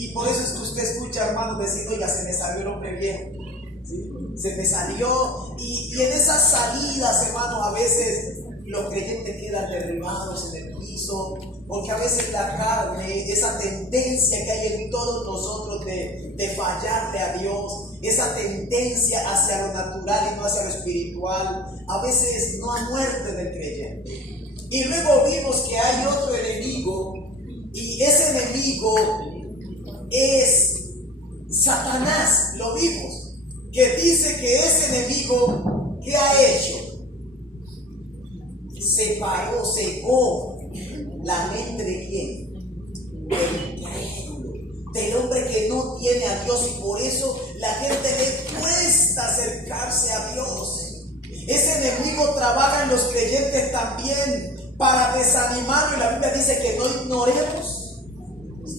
Y por eso es que usted escucha, hermanos, decir, oiga, se me salió el hombre viejo. ¿Sí? Se me salió. Y en esas salidas, hermanos, a veces los creyentes quedan derribados en el piso, porque a veces la carne, esa tendencia que hay en todos nosotros de fallarle a Dios, esa tendencia hacia lo natural y no hacia lo espiritual, a veces no hay muerte del creyente. Y luego vimos que hay otro enemigo, y ese enemigo es Satanás. Lo vimos, que dice que ese enemigo, ¿qué ha hecho? Separó, cegó la mente de quién, del incrédulo, del hombre que no tiene a Dios, y por eso la gente le cuesta acercarse a Dios. Ese enemigo trabaja en los creyentes también para desanimarlo, y la Biblia dice que no ignoremos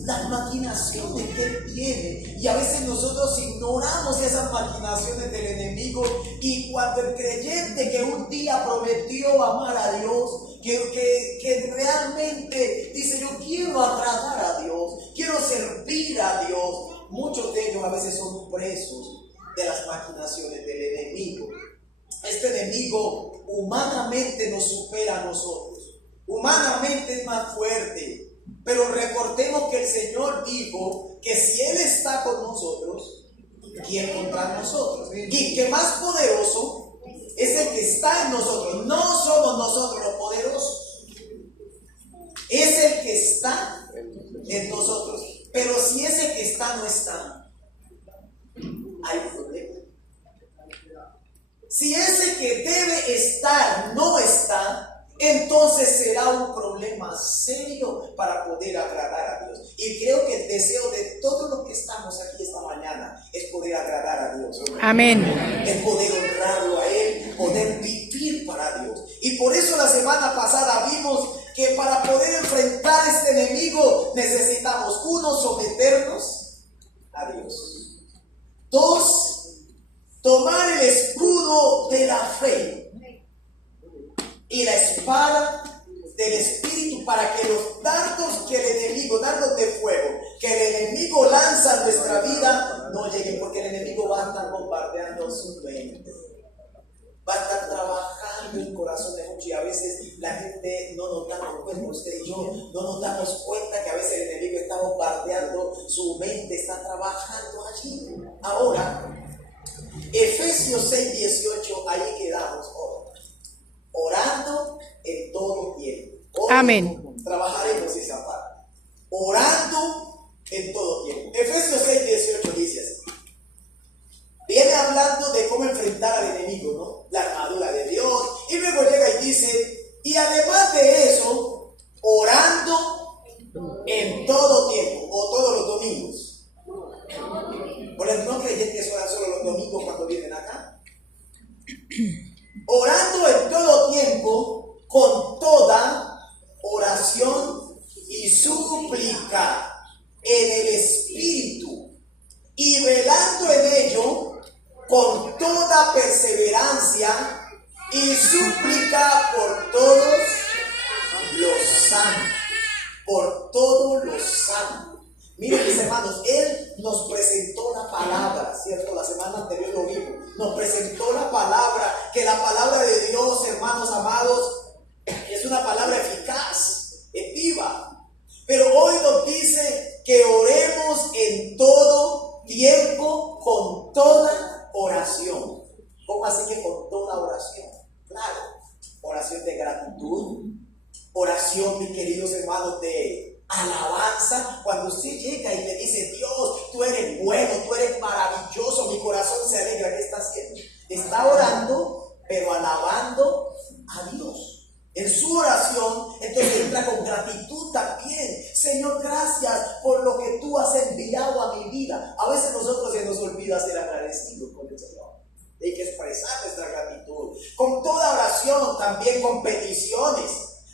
las maquinaciones que él tiene, y a veces nosotros ignoramos esas maquinaciones del enemigo. Y cuando el creyente que un día prometió amar a Dios, que realmente dice, yo quiero agradar a Dios, quiero servir a Dios, muchos de ellos a veces son presos de las maquinaciones del enemigo. Este enemigo humanamente nos supera a nosotros, humanamente es más fuerte. Pero recordemos que el Señor dijo que si Él está con nosotros, ¿quién contra nosotros? Y que más poderoso es el que está en nosotros. No somos nosotros los poderosos, es el que está en nosotros. Pero si ese que está no está, hay problema. Si ese que debe estar no está, entonces será un problema serio para poder agradar a Dios. Y creo que el deseo de todos los que estamos aquí esta mañana es poder agradar a Dios. Amén. Es poder honrarlo a Él, poder vivir para Dios. Y por eso la semana pasada vimos que para poder enfrentar a este enemigo necesitamos, uno, someternos a Dios. Dos, tomar el escudo de la fe y la espada del Espíritu, para que los dardos que el enemigo, dardos de fuego, que el enemigo lanza a nuestra vida, no lleguen, porque el enemigo va a estar bombardeando su mente, va a estar trabajando el corazón de muchos, y a veces la gente no nos damos cuenta, usted y yo no nos damos cuenta que a veces el enemigo está bombardeando su mente, está trabajando allí. Ahora, Efesios 6:18, ahí quedamos hoy. Orando en todo tiempo. Hoy amén. Trabajaremos esa parte. Orando en todo tiempo. Efesios 6:18 dice así. Viene hablando de cómo enfrentar al enemigo, ¿no? La armadura de Dios. Y luego llega y dice, y además de eso, orando en todo tiempo, o todos los domingos. Por ejemplo, ¿no creyentes que oran solo los domingos cuando vienen acá? Orando en todo tiempo, con toda oración y súplica en el Espíritu, y velando en ello con toda perseverancia y súplica por todos los santos. Por todos los santos. Miren, mis hermanos, Él nos presentó la palabra, ¿cierto? La semana anterior lo vimos. Nos presentó la palabra, que la palabra de Dios, hermanos amados, es una palabra eficaz, es viva. Pero hoy nos dice que oremos en todo tiempo, con toda oración. ¿Cómo así que con toda oración? Claro, oración de gratitud, oración, mis queridos hermanos, de alabanza. Cuando usted llega y le dice, Dios, tú eres bueno, tú eres maravilloso, mi corazón se alegra, ¿qué está haciendo? Está orando, pero alabando a Dios. En su oración, entonces entra con gratitud también. Señor, gracias por lo que tú has enviado a mi vida. A veces nosotros se nos olvida ser agradecidos con el Señor. Hay que expresar nuestra gratitud. Con toda oración, también con peticiones.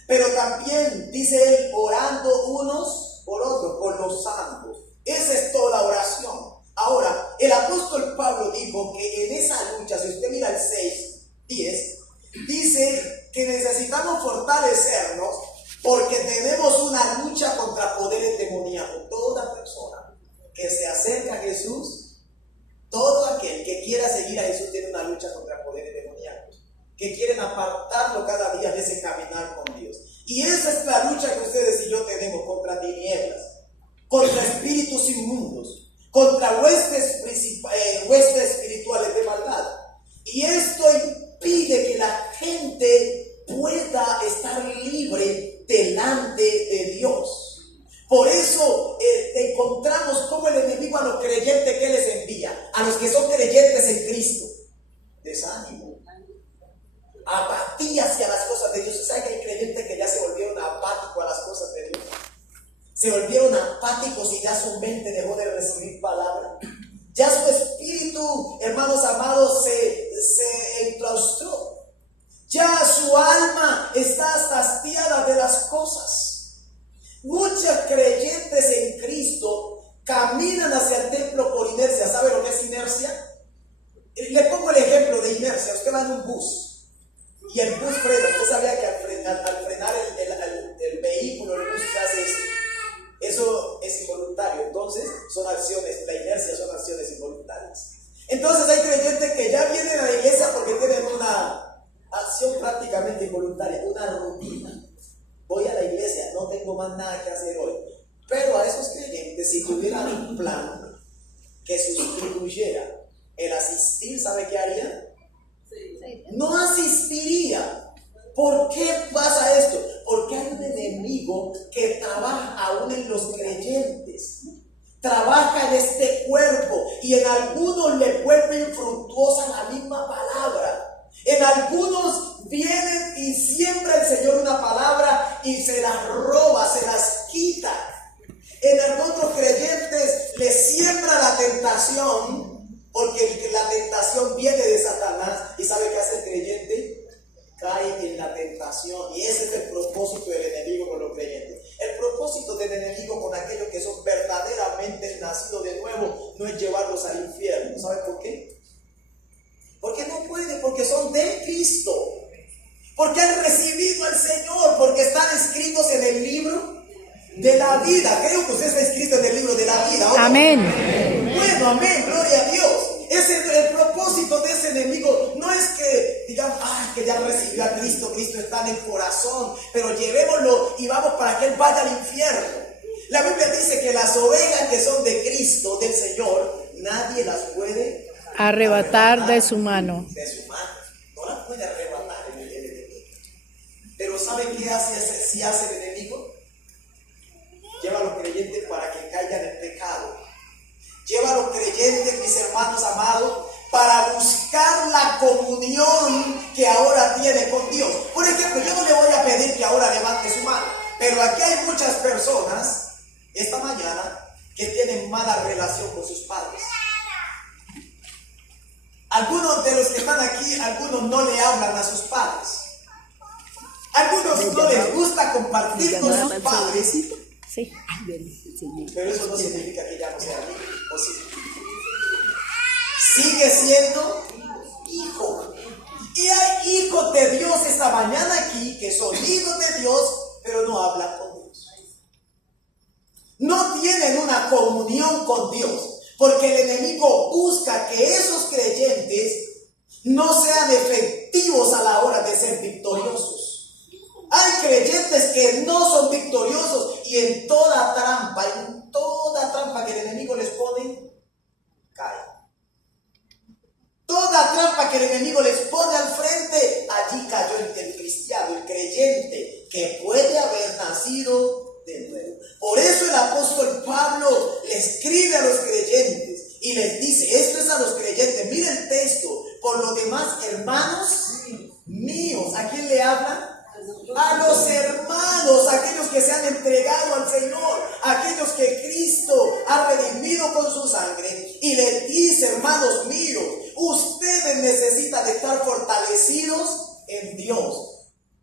Pero también, dice él, orando unos por otros, por los santos. Esa es toda oración. Ahora, el apóstol Pablo dijo que en esa lucha, si usted mira el 6:10, dice que necesitamos fortalecernos porque tenemos una lucha contra poderes demoníacos. Toda persona que se acerca a Jesús, todo aquel que quiera seguir a Jesús tiene una lucha contra poderes demoníacos, que quieren apartarlo cada día de ese caminar con Dios. Y esa es la lucha que ustedes y yo tenemos contra tinieblas, contra espíritus inmundos, contra huestes espirituales de maldad. Y esto impide que la gente pueda estar libre delante de Dios. Por eso encontramos como el enemigo a los creyentes que les envía, a los que son creyentes en Cristo: desánimo, apatía hacia las cosas de Dios. ¿Sabe que hay creyentes que ya se volvieron apáticos a las cosas de Dios? Se volvieron apáticos y ya su mente dejó de recibir palabra. Ya su espíritu, hermanos amados, se enclaustró. Ya su alma está hastiada de las cosas. Muchos creyentes en Cristo caminan hacia el templo por inercia. ¿Sabe lo que es inercia? Le pongo el ejemplo de inercia. Usted va en un bus y el bus frena. Usted sabía que al frenar el vehículo, el bus hace eso. Eso es involuntario. Entonces son acciones, la inercia son acciones involuntarias. Entonces hay creyentes que ya vienen a la iglesia porque tienen una acción prácticamente involuntaria, una rutina. Voy a la iglesia, no tengo más nada que hacer hoy. Pero a esos creyentes, si tuvieran un plan que sustituyera el asistir, ¿sabe qué haría? No asistiría. ¿Por qué pasa esto? Porque hay un enemigo que trabaja aún en los creyentes. Trabaja en este cuerpo y en algunos le vuelve infructuosa la misma palabra. En algunos vienen y siembra el Señor una palabra y se las roba, se las quita. En algunos creyentes le siembra la tentación, porque la tentación viene de Satanás. ¿Y sabe qué hace el creyente? Cae en la tentación. Y ese es el propósito del enemigo con los creyentes. El propósito del enemigo con aquellos que son verdaderamente nacidos de nuevo no es llevarlos al infierno. ¿Sabe por qué? Porque no puede, porque son de Cristo, porque han recibido al Señor, porque están escritos en el libro de la vida. Creo que usted está escrito en el libro de la vida, ¿o no? Amén. Bueno, amén, gloria a Dios. El propósito de ese enemigo no es que digamos, que ya recibió a Cristo, Cristo está en el corazón, pero llevémoslo y vamos para que Él vaya al infierno. La Biblia dice que las ovejas que son de Cristo, del Señor, nadie las puede Arrebatar de su mano. De su mano. No las puede arrebatar el enemigo. Pero ¿sabe qué hace el enemigo? Lleva a los creyentes para que caigan en pecado. Lleva a los creyentes, mis hermanos amados, para buscar la comunión que ahora tiene con Dios. Por ejemplo, yo no le voy a pedir que ahora levante su mano, pero aquí hay muchas personas esta mañana que tienen mala relación con sus padres. Algunos de los que están aquí, algunos no le hablan a sus padres. Algunos no les gusta compartir con sus padres. Sí. Pero eso no significa que ya no sea hijo, ¿o sí? Sigue siendo hijo. Y hay hijos de Dios esta mañana aquí que son hijos de Dios, pero no hablan con Dios. No tienen una comunión con Dios, porque el enemigo busca que esos creyentes no sean efectivos a la hora de ser victoriosos. Hay creyentes que no son victoriosos y en toda trampa que el enemigo les pone, caen. Toda trampa que el enemigo les pone al frente, allí cayó el cristiano, el creyente, que puede haber nacido de nuevo. Por eso el apóstol Pablo le escribe a los creyentes y les dice, esto es a los creyentes, mire el texto, por lo demás, hermanos míos, ¿a quién le habla? A los hermanos, aquellos que se han entregado al Señor, aquellos que Cristo ha redimido con su sangre, y les dice, hermanos míos, ustedes necesitan estar fortalecidos en Dios.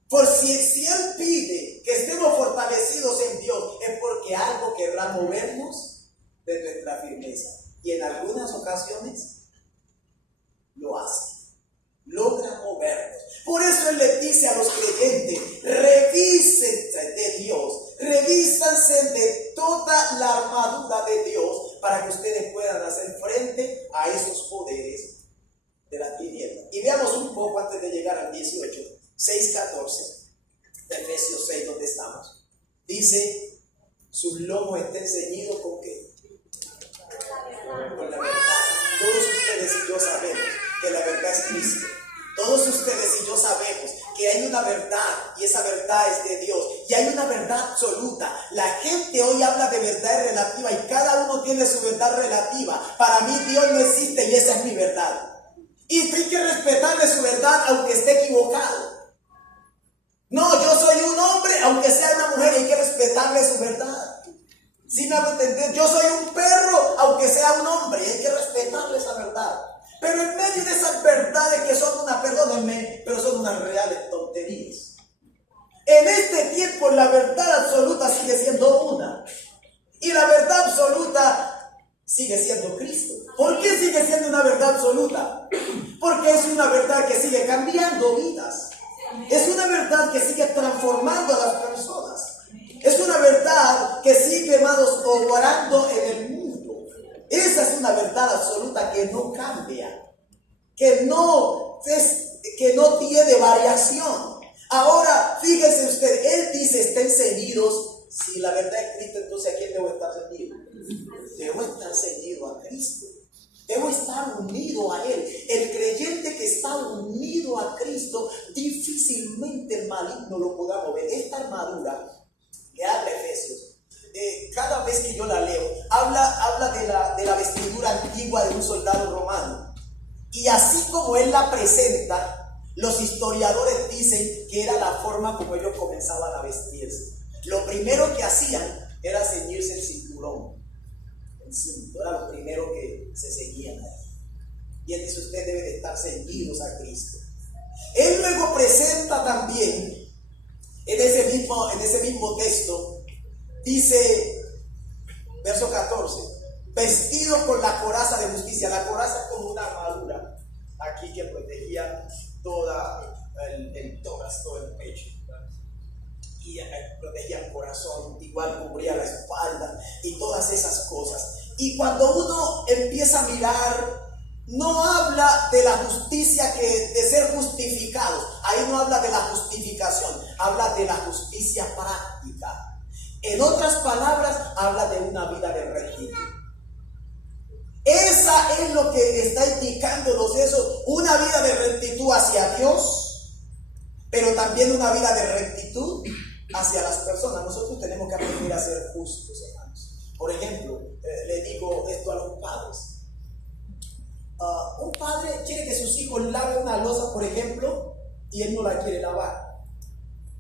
Por si Él pide que estemos fortalecidos en Dios, es porque algo querrá movernos de nuestra firmeza, y en algunas ocasiones lo hace. Logra movernos. Por eso Él les dice a los creyentes, revísense de Dios, revístanse de toda la armadura de Dios, para que ustedes puedan hacer frente a esos poderes de la tiniebla. Y veamos un poco antes de llegar al 18, 6:14, de Efesios 6, donde estamos. Dice, sus lomos estén ceñidos ¿con qué? Con la verdad. Todos ustedes y yo sabemos que la verdad es Cristo. Todos ustedes y yo sabemos que hay una verdad y esa verdad es de Dios. Y hay una verdad absoluta. La gente hoy habla de verdad relativa y cada uno tiene su verdad relativa. Para mí Dios no existe y esa es mi verdad. Y hay que respetarle su verdad aunque esté equivocado. No, yo soy un hombre aunque sea una mujer y hay que respetarle su verdad. ¿Sí me hago entender? Yo soy un perro aunque sea un hombre y hay que respetarle esa verdad. Pero en medio de esas verdades que son unas, perdónenme, pero son unas reales tonterías. En este tiempo la verdad absoluta sigue siendo una. Y la verdad absoluta sigue siendo Cristo. ¿Por qué sigue siendo una verdad absoluta? Porque es una verdad que sigue cambiando vidas. Es una verdad que sigue transformando a las personas. Es una verdad que sigue, hermanos, obrando en el mundo. Esa es una verdad absoluta que no cambia, que no tiene variación. Ahora, fíjense usted, él dice, estén ceñidos. Si la verdad es Cristo, entonces ¿a quién debo estar ceñido? Debo estar ceñido a Cristo. Debo estar unido a Él. El creyente que está unido a Cristo, difícilmente el maligno lo podrá mover. Esta armadura que habla Efesios, cada vez que yo la leo, habla de la vestidura antigua de un soldado romano. Y así como él la presenta, los historiadores dicen que era la forma como ellos comenzaban a vestirse. Lo primero que hacían era ceñirse el cinturón. El cinto era lo primero que se ceñían ahí. Y él dice, usted debe de estar ceñidos a Cristo. Él luego presenta también, en ese mismo texto, dice, verso 14, vestido con la coraza de justicia. La coraza es como una armadura aquí que protegía toda el tórax, todo el pecho, y protegía el corazón, igual cubría la espalda y todas esas cosas. Y cuando uno empieza a mirar, no habla de la justicia, de ser justificados. Ahí no habla de la justificación, habla de la justicia práctica. En otras palabras, habla de una vida de rectitud. Esa es lo que está indicándonos eso, una vida de rectitud hacia Dios, pero también una vida de rectitud hacia las personas. Nosotros tenemos que aprender a ser justos, hermanos. Por ejemplo, le digo esto a los padres. Un padre quiere que sus hijos laven una loza, por ejemplo, y él no la quiere lavar.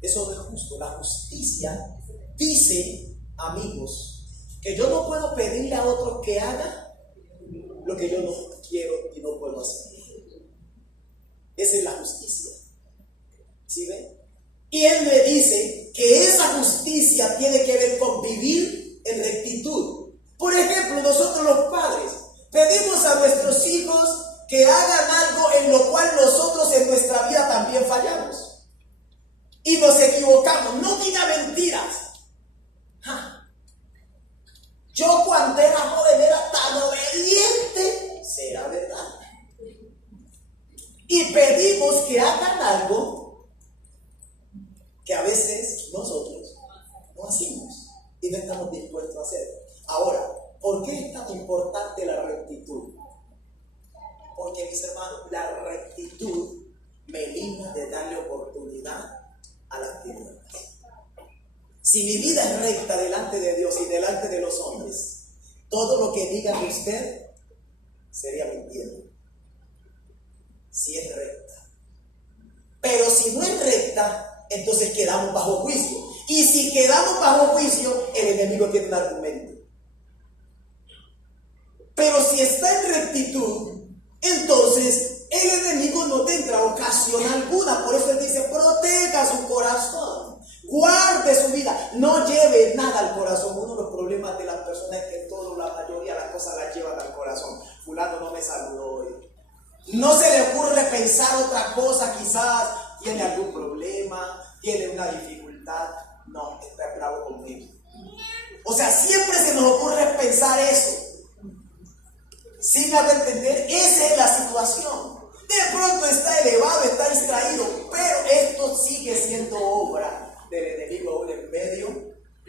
Eso no es justo. La justicia dice, amigos, que yo no puedo pedirle a otro que haga lo que yo no quiero y no puedo hacer. Esa es la justicia. ¿Sí ven? Y él me dice que esa justicia tiene que ver con vivir en rectitud. Por ejemplo, nosotros los padres pedimos a nuestros hijos que hagan algo en lo cual nosotros en nuestra vida también fallamos. Y nos equivocamos. No diga mentiras. Yo cuando era joven era tan obediente, será verdad. Y pedimos que hagan algo que a veces nosotros no hacemos y no estamos dispuestos a hacer. Ahora, ¿por qué es tan importante la rectitud? Porque, mis hermanos, la rectitud me libra de darle oportunidad a las tinieblas. Si mi vida es recta delante de Dios y delante de los hombres, todo lo que diga de usted sería mentira. Si es recta. Pero si no es recta, entonces quedamos bajo juicio. Y si quedamos bajo juicio, el enemigo tiene un argumento. Pero si está en rectitud, entonces el enemigo no tendrá ocasión alguna. Por eso él dice, proteja su corazón. Guarde su vida, no lleve nada al corazón. Uno de los problemas de las personas es que la mayoría de las cosas las llevan al corazón. Fulano no me saludó hoy. No se le ocurre pensar otra cosa, quizás tiene algún problema, tiene una dificultad. No, está bravo conmigo. O sea, siempre se nos ocurre pensar eso. ¿Sí me hago entender? Esa es la situación. De pronto está elevado, está distraído, pero esto sigue siendo obra del enemigo aún en medio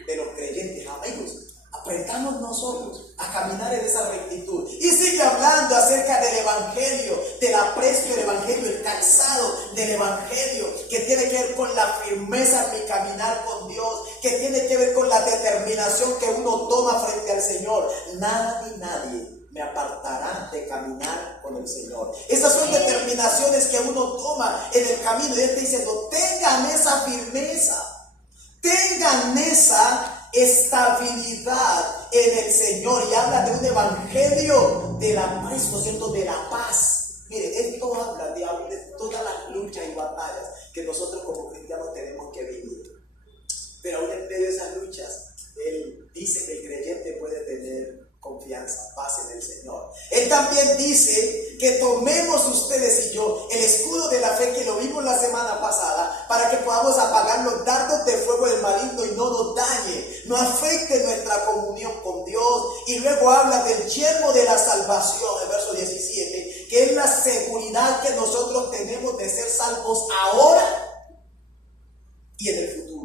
de los creyentes. Amigos, aprendamos nosotros a caminar en esa rectitud. Y sigue hablando acerca del evangelio, del aprecio del evangelio, el calzado del evangelio, que tiene que ver con la firmeza en mi caminar con Dios, que tiene que ver con la determinación que uno toma frente al Señor. Nada ni nadie me apartará de caminar con el Señor. Esas son determinaciones que uno toma en el camino. Y Él está diciendo, tengan esa firmeza, tengan esa estabilidad en el Señor. Y habla de un evangelio del aprecio, ¿cierto? De la paz. Mire, esto habla de todas las luchas y batallas que nosotros como cristianos tenemos que vivir. Pero aún en medio de esas luchas, Él dice que el creyente puede tener confianza, paz en el Señor. Él también dice que tomemos ustedes y yo el escudo de la fe, que lo vimos la semana pasada, para que podamos apagar los dardos de fuego del maligno y no nos dañe, no afecte nuestra comunión con Dios. Y luego habla del yelmo de la salvación, el verso 17, que es la seguridad que nosotros tenemos de ser salvos ahora y en el futuro.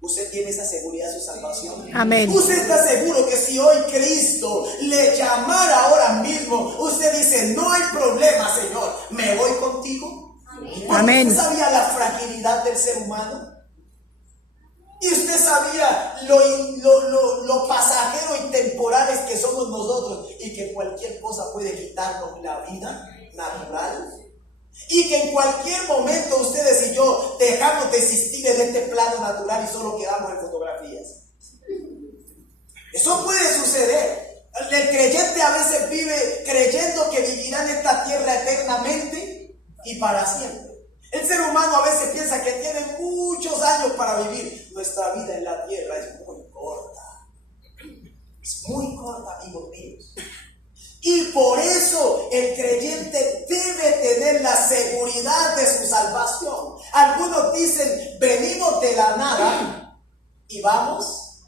¿Usted tiene esa seguridad de su salvación? Amén. ¿Usted está seguro que si hoy Cristo le llamara ahora mismo, usted dice, no hay problema, Señor, me voy contigo? Amén. ¿Usted sabía la fragilidad del ser humano? ¿Y usted sabía lo pasajero y temporales que somos nosotros? Y que cualquier cosa puede quitarnos la vida natural. Y que en cualquier momento ustedes y yo dejamos de existir en este plano natural y solo quedamos en fotografías. Eso puede suceder. El creyente a veces vive creyendo que vivirá en esta tierra eternamente y para siempre. El ser humano a veces piensa que tiene muchos años para vivir. Nuestra vida en la tierra es muy corta. Es muy corta, amigos míos. Y por eso el creyente debe tener la seguridad de su salvación. Algunos dicen, venimos de la nada y vamos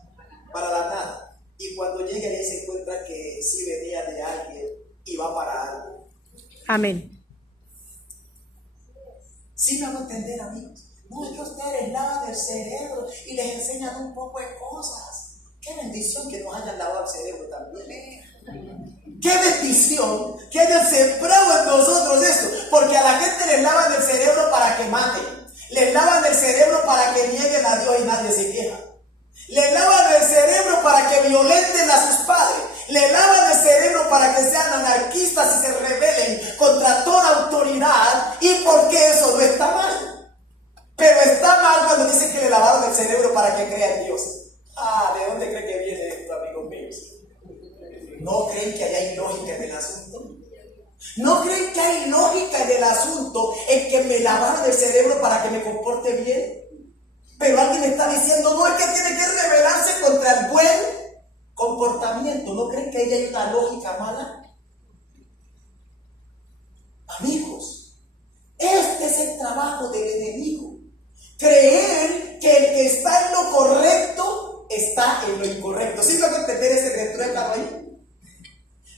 para la nada. Y cuando llegan y se encuentra que sí venía de alguien y va para algo. Amén. ¿Sí me van a entender, amigos? No, es que ustedes les lavan el cerebro y les enseñan un poco de cosas. Qué bendición que nos hayan lavado el cerebro también. Qué bendición que hayan sembrado en nosotros esto, porque a la gente les lavan el cerebro para que maten, les lavan el cerebro para que nieguen a Dios y nadie se queja, les lavan el cerebro para que violenten a sus padres, les lavan el cerebro para que sean anarquistas y se rebelen contra toda autoridad. ¿Y por qué eso no está mal? Pero está mal cuando dicen que le lavaron el cerebro para que crea en Dios. ¿De dónde cree que viene esto, amigos míos? ¿No creen que hay lógica en el asunto? ¿No creen que hay lógica en el asunto en que me lavaron el cerebro para que me comporte bien? Pero alguien está diciendo, no, es que tiene que rebelarse contra el buen comportamiento. ¿No creen que ahí hay una lógica mala? Amigos, este es el trabajo del enemigo. Creer que el que está en lo correcto está en lo incorrecto. ¿Sí me van a entender ese retruécano ahí?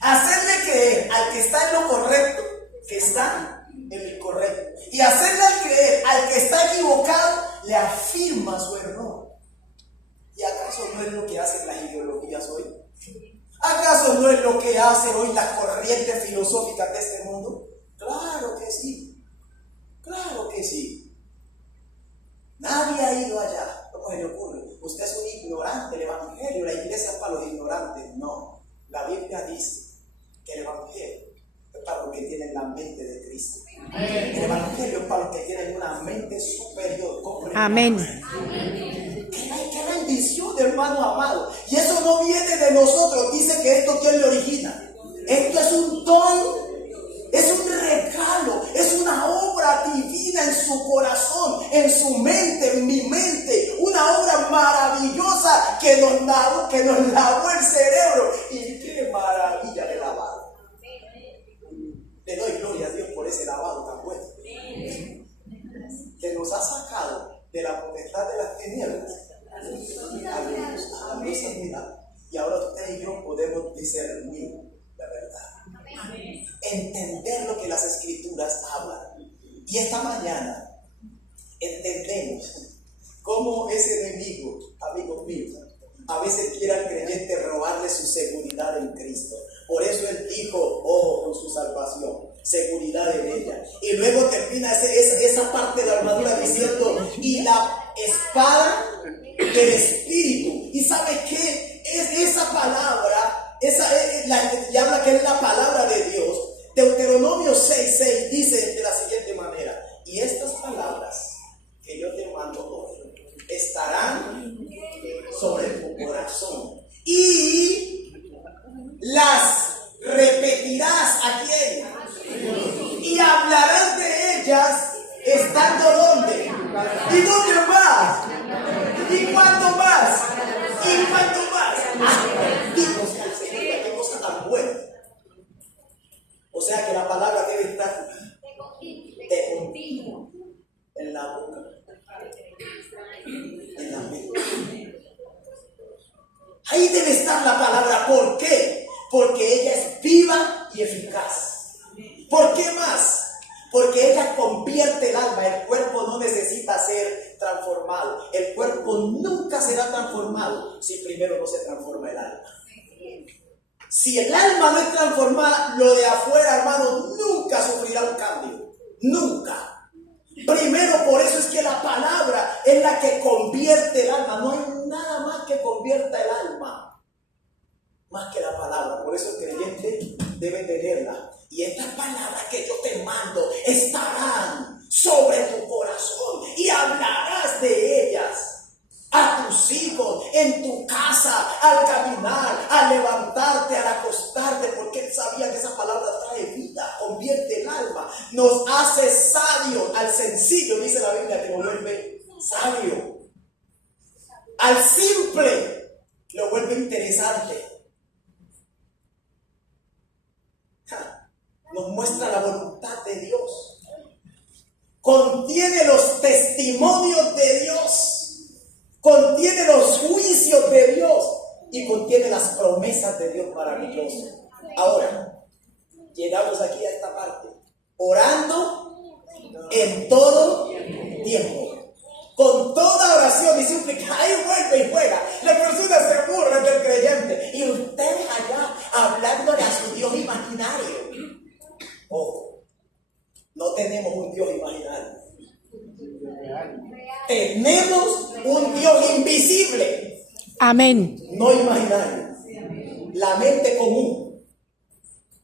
Hacerle creer al que está en lo correcto que está en lo incorrecto. Y hacerle creer al que está equivocado le afirma su error. ¿Y acaso no es lo que hacen las ideologías hoy? ¿Acaso no es lo que hacen hoy las corrientes filosóficas de este mundo? Claro que sí. Claro que sí. Nadie ha ido allá. ¿Cómo se le ocurre? Usted es un ignorante del evangelio. La iglesia es para los ignorantes. No. La Biblia dice que el evangelio es para los que tienen la mente de Cristo. El evangelio es para los que tienen una mente superior. Amén. Qué bendición, hermano amado. Y eso no viene de nosotros. Dice que esto ¿quién le origina? Esto es un don. Es un regalo, es una obra divina en su corazón, en su mente, en mi mente. Una obra maravillosa que nos lavó el cerebro. Y qué maravilla de lavado. Le doy gloria a Dios por ese lavado tan bueno. Que nos ha sacado de la potestad de las tinieblas a la luz admirable. Y ahora usted y yo podemos discernir la verdad. entender lo que las Escrituras hablan. Y esta mañana entendemos cómo ese enemigo, amigos míos, a veces quiere al creyente robarle su seguridad en Cristo. Por eso él dijo, ojo con su salvación, seguridad en ella. Y luego termina esa parte de la armadura diciendo, y la espada del Espíritu. ¿Y sabe qué? Esa palabra, y habla que es la palabra de Dios. Deuteronomio 6:6 dice de la siguiente manera, y estas palabras que yo te mando hoy estarán sobre tu corazón y las repetirás ¿a quién? Y hablarás de ellas estando ¿dónde? ¿Y dónde más? ¿Y cuánto más? ¿Y cuánto más? Bendito sea el Señor, qué cosa tan buena. O sea que la palabra debe estar de continuo en la boca, en la mente. Ahí debe estar la palabra. ¿Por qué? Porque ella es viva y eficaz. ¿Por qué más? Porque ella convierte el alma. El cuerpo no necesita ser transformado. El cuerpo nunca será transformado si primero no se transforma el alma. Si el alma no es transformada, lo de afuera, hermano, nunca sufrirá un cambio. Nunca. Primero, por eso es que la palabra es la que convierte el alma. No hay nada más que convierta el alma, más que la palabra. Por eso el creyente debe tenerla. Y estas palabras que yo te mando estarán sobre tu corazón y hablarás de ellas a tus hijos, en tu casa, al caminar, al levantarte, al acostarte, porque él sabía que esa palabra trae vida, convierte el alma, nos hace sabios. Al sencillo, dice la Biblia, que lo vuelve sabio. Al simple lo vuelve interesante. Nos muestra la voluntad de Dios. Contiene los testimonios de Dios. Contiene los juicios de Dios. Y contiene las promesas de Dios maravillosas. Ahora, llegamos aquí a esta parte. Orando en todo tiempo. Con toda oración y súplica. Ahí vuelve y juega. La persona se burla del creyente. Y usted allá hablándole a su Dios imaginario. Ojo, no tenemos un Dios imaginario. Tenemos un Dios invisible. Amén. No imaginario. La mente común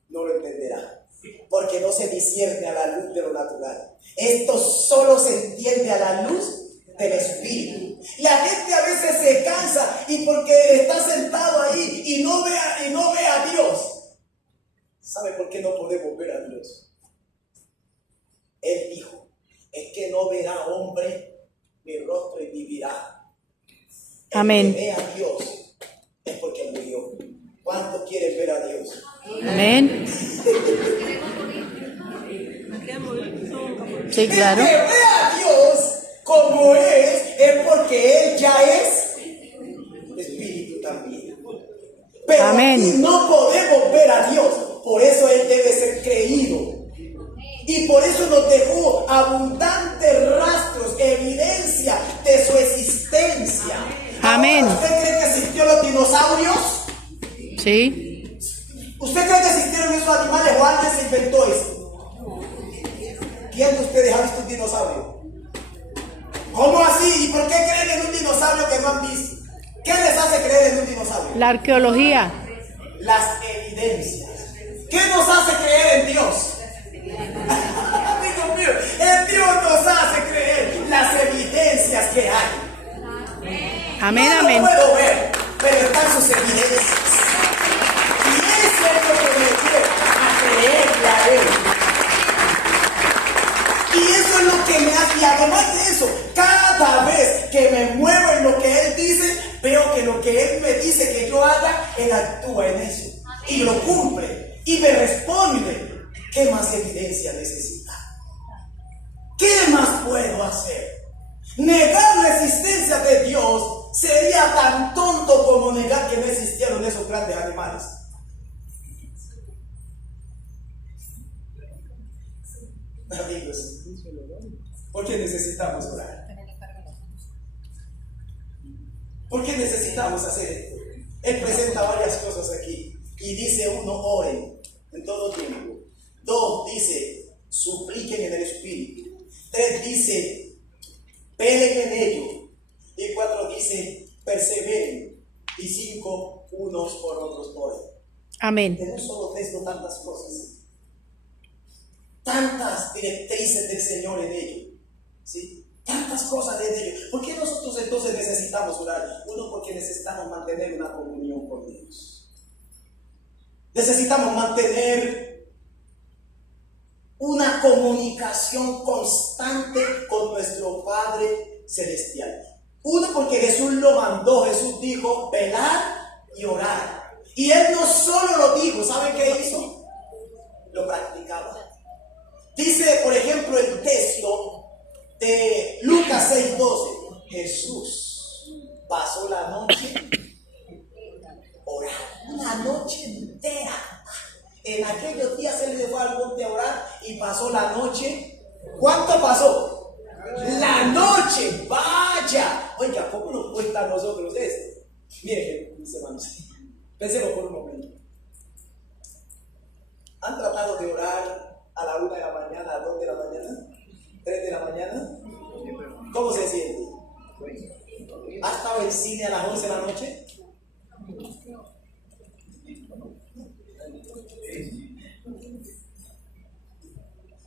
no lo entenderá, porque no se discierne a la luz de lo natural. Esto solo se entiende a la luz del Espíritu. La gente a veces se cansa y porque está sentado ahí y no ve a Dios. ¿Sabe por qué no podemos ver a Dios? Él dijo, es que no verá hombre mi rostro y vivirá. Amén. El que ve a Dios es porque murió. ¿Cuántos quieren ver a Dios? Amén. Sí, claro. El que ve a Dios como es porque Él ya es Espíritu también. Pero amén. Aquí no podemos ver a Dios. Por eso Él debe ser creído. Y por eso nos dejó abundantes rastros, evidencia de su existencia. Amén. ¿Usted cree que existieron los dinosaurios? Sí. ¿Usted cree que existieron esos animales o alguien se inventó eso? ¿Quién de ustedes ha visto un dinosaurio? ¿Cómo así? ¿Y por qué creen en un dinosaurio que no han visto? ¿Qué les hace creer en un dinosaurio? La arqueología. Las evidencias. ¿Qué nos hace creer en Dios? Amigos míos, en Dios nos hace creer las evidencias que hay. Amén, No amén. lo puedo ver, pero están sus evidencias. Y eso es lo que me lleva a creerle a Él. Y eso es lo que me hace. Y además de eso, cada vez que me muevo en lo que Él dice, veo que lo que Él me dice que yo haga, Él actúa en eso. Y lo cumple. Y me responde. ¿Qué más evidencia necesita? ¿Qué más puedo hacer? Negar la existencia de Dios sería tan tonto como negar que no existieron esos grandes animales. Amigos, ¿por qué necesitamos orar? ¿Por qué necesitamos hacer esto? Él presenta varias cosas aquí. Y dice uno, oren en todo tiempo. 2, dice, supliquen en el Espíritu. 3, dice, peleen en ello. Y 4, dice, perseveren. Y 5, unos por otros oren. Amén. En un solo texto tantas cosas. Tantas directrices del Señor en ello. ¿Sí? Tantas cosas en ello. ¿Por qué nosotros entonces necesitamos orar? Uno, porque necesitamos mantener una comunión con Dios. Necesitamos mantener una comunicación constante con nuestro Padre Celestial. Uno, porque Jesús lo mandó. Jesús dijo, velar y orar. Y Él no solo lo dijo, ¿saben qué hizo? Lo practicaba. Dice, por ejemplo, el texto de Lucas 6:12. Jesús pasó la noche orando, una noche entera. En aquellos días Él le fue al monte a orar y pasó la noche. ¿Cuánto pasó? La noche, vaya. Oiga, ¿cómo nos cuesta a nosotros esto? Miren, mis hermanos, pensemos por un momento. ¿Han tratado de orar a la 1 de la mañana, a 2 de la mañana, 3 de la mañana? ¿Cómo se siente? ¿Ha estado en cine a las 11 de la noche?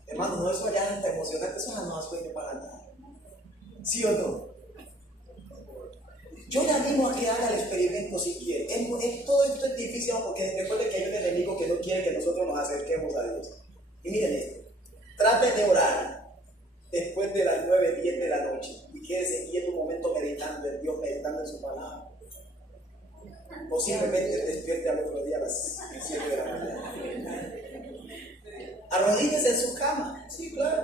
Hermano, no, eso ya es emocionante, eso no da sueño para nada. ¿Sí o no? Yo le animo a que haga el experimento si quiere. Todo esto es difícil porque recuerden que hay un enemigo que no quiere que nosotros nos acerquemos a Dios. Y miren esto, trate de orar después de las 9, 10 de la noche y quédese quieto un momento meditando en Dios, meditando en su palabra. Posiblemente despierte al otro día a las 7 de la mañana. Arrodíllese en su cama, sí, claro.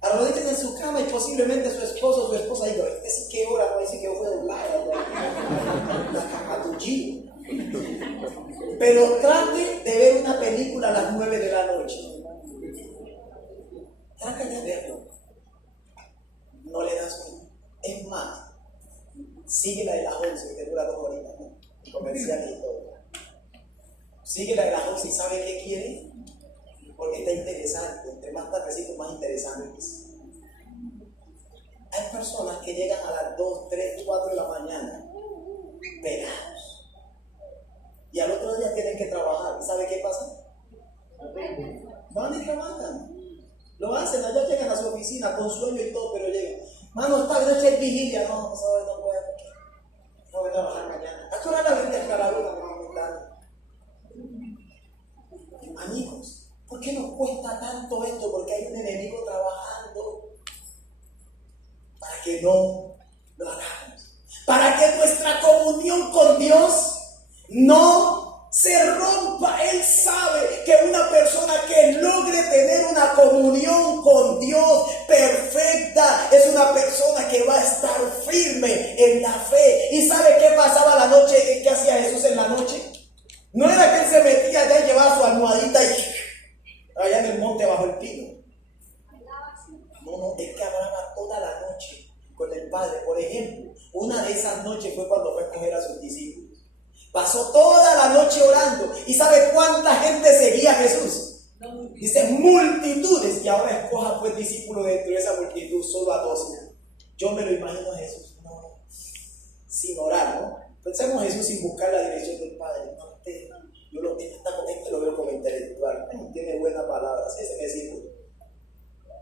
Arrodíllese en su cama y posiblemente su esposo o su esposa diga, este sí que ora, no dice que fue doblado, la cama tuyo. Pero trate de ver una película a las 9 de la noche. Trate de verlo. No le das sueño. Es más, sigue la de las 11 que dura 2 horitas, ¿no? Comercial y todo. Sigue la de las 11 y ¿sabe qué quiere? Porque está interesante. Entre más tardecito, más interesante es. Hay personas que llegan a las 2, 3, 4 de la mañana pegados. Y al otro día tienen que trabajar. ¿Y sabe qué pasa? Van y trabajan. Lo hacen, allá llegan a su oficina con sueño y todo, pero llegan. Mano, esta noche es vigilia. No puedo. No voy a trabajar mañana. ¿A qué hora la vigilia hasta la 1? No, muy tarde. Amigos, ¿por qué nos cuesta tanto esto? Porque hay un enemigo trabajando para que no lo hagamos. Para que nuestra comunión con Dios no se rompa. Él sabe que una persona que logre tener una comunión con Dios perfecta es una persona que va a estar firme en la fe. ¿Y sabe qué pasaba la noche? ¿Qué hacía Jesús en la noche? No era que él se metía allá y llevaba su almohadita y allá en el monte bajo el pino. No, es que hablaba toda la noche con el Padre. Por ejemplo, una de esas noches fue cuando fue a escoger a sus discípulos. Pasó toda la noche orando. ¿Y sabe cuánta gente seguía a Jesús? Dice multitudes. Y ahora escoja pues discípulos dentro de esa multitud, solo a 12. Yo me lo imagino a Jesús, no, sin orar, ¿no? Pensemos a Jesús sin buscar la dirección del Padre. No, lo veo como intelectual, tiene buena palabra, ese discípulo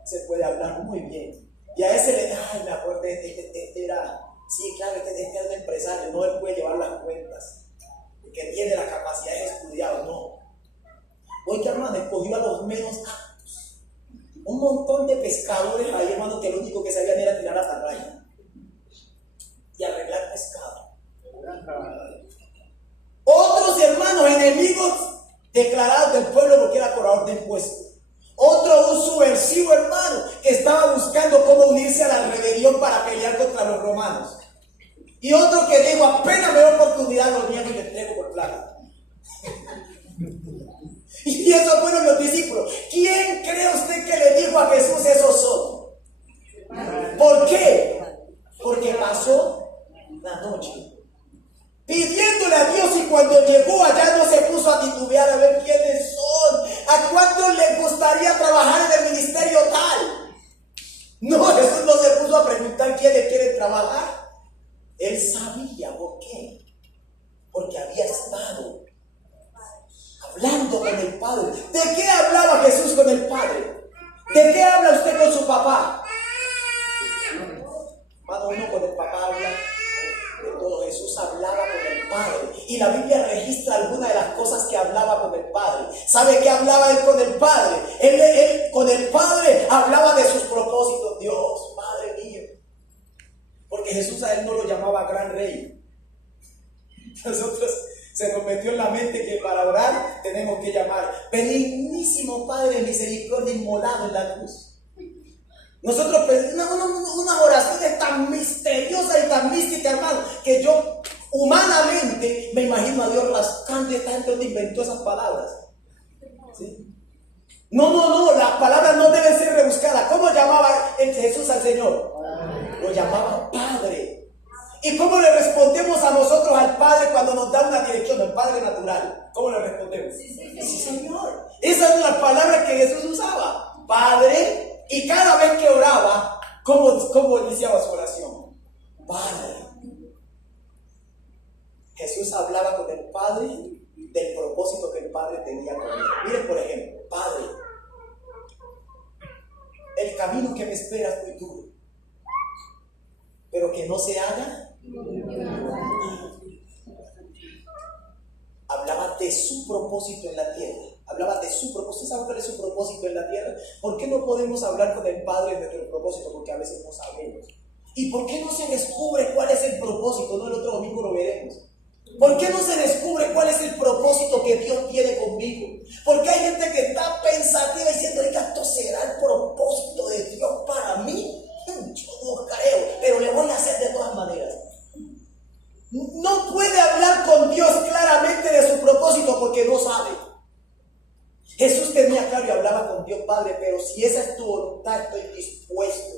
se puede hablar muy bien. Y a ese me acuerdo, este era, sí, claro, este era un empresario, no, él puede llevar las cuentas, que tiene la capacidad de estudiar, no. Oiga, hermano, escogió a los menos aptos. Un montón de pescadores ahí, hermano, que lo único que sabían era tirar a la raya y arreglar pescado. Otros hermanos enemigos declarados del pueblo porque era cobrador de impuestos. Otro un subversivo hermano que estaba buscando cómo unirse a la rebelión para pelear contra los romanos. Y otro que dijo, apenas me da oportunidad, los niego y les entrego por plata. Y esos fueron los discípulos. ¿Quién cree usted que le dijo a Jesús esos son? ¿Por qué? Porque pasó la noche pidiéndole a Dios, y cuando llegó allá no se puso a titubear a ver quiénes son, a cuántos les gustaría trabajar en el ministerio tal. No, Jesús no se puso a preguntar quiénes quieren trabajar. Él sabía por qué. Porque había estado hablando con el Padre. ¿De qué hablaba Jesús con el Padre? ¿De qué habla usted con su papá? Hermano, uno con el papá habla de todo. Jesús hablaba con el Padre. Y la Biblia registra algunas de las cosas que hablaba con el Padre. ¿Sabe qué hablaba él con el Padre? Él con el Padre hablaba de sus propósitos. Dios, Padre mío. Porque Jesús a él no lo llamaba gran rey. Nosotros se nos metió en la mente que para orar tenemos que llamar benignísimo Padre, misericordia, inmolado en la cruz. Nosotros unas oraciones tan misteriosas y tan místicas, hermano, que yo humanamente me imagino a Dios rascando y tanto donde inventó esas palabras. ¿Sí? No, las palabras no deben ser rebuscadas. ¿Cómo llamaba Jesús al Señor? Lo llamaba Padre. ¿Y cómo le respondemos a nosotros al Padre cuando nos da una dirección, el Padre natural? ¿Cómo le respondemos? Sí, Señor. Esas son las palabras que Jesús usaba. Padre. Y cada vez que oraba, ¿cómo iniciaba su oración? Padre. Jesús hablaba con el Padre del propósito que el Padre tenía con él. Miren, por ejemplo, Padre, el camino que me espera es muy duro, pero que no se haga. Hablaba de su propósito en la tierra. Hablaba de su propósito. ¿Usted sabe cuál es su propósito en la tierra? ¿Por qué no podemos hablar con el Padre de nuestro propósito? Porque a veces no sabemos. ¿Y por qué no se descubre cuál es el propósito? No, el otro domingo lo veremos. ¿Por qué no se descubre cuál es el propósito que Dios tiene conmigo? Porque hay gente que está pensativa diciendo, ¿esto será el propósito de Dios para mí? Yo no creo, pero le voy a hacer de todas maneras. No puede hablar con Dios claramente de su propósito porque no sabe. Jesús tenía claro y hablaba con Dios Padre, pero si esa es tu voluntad, estoy dispuesto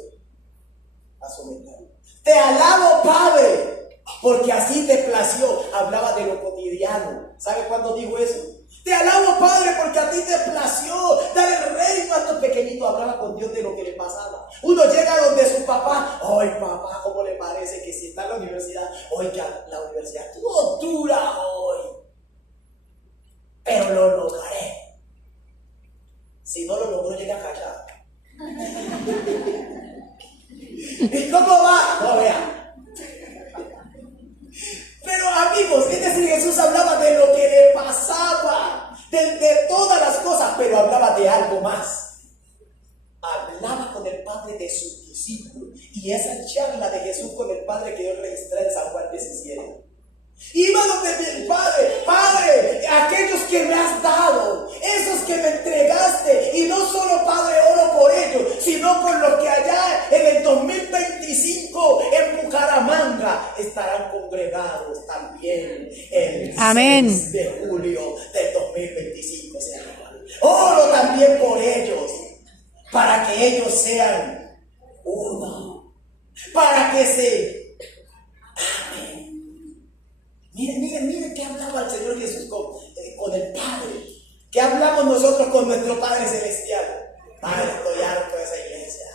a someterme. Te alabo, Padre, porque así te plació. Hablaba de lo cotidiano. ¿Sabe cuándo dijo eso? Te alabo, Padre, porque a ti te plació dar el reino a estos pequeñitos. Hablaba con Dios de lo que le pasaba. Uno llega donde su papá, ay papá, ¿cómo le parece que si está en la universidad? Oiga, la universidad estuvo dura hoy, pero lo lograré. Si no lo logró, llega callado. ¿Y cómo va? No, vea. Pero amigos, es decir, Jesús hablaba de lo que le pasaba, de todas las cosas, pero hablaba de algo más. Hablaba con el Padre de sus discípulos. Y esa charla de Jesús con el Padre que yo registré en San Juan 17. Iba donde mi Padre, Padre, aquellos que me has dado, esos que me entregaste, y no solo, Padre, oro por ellos, sino por los que allá en el 2025 en Bucaramanga estarán congregados también el 6 de julio del 2025, Señor. Oro también por ellos, para que ellos sean uno, para que se amen. Miren qué hablaba el Señor Jesús con el Padre. ¿Qué hablamos nosotros con nuestro Padre Celestial? Padre, estoy harto de esa iglesia.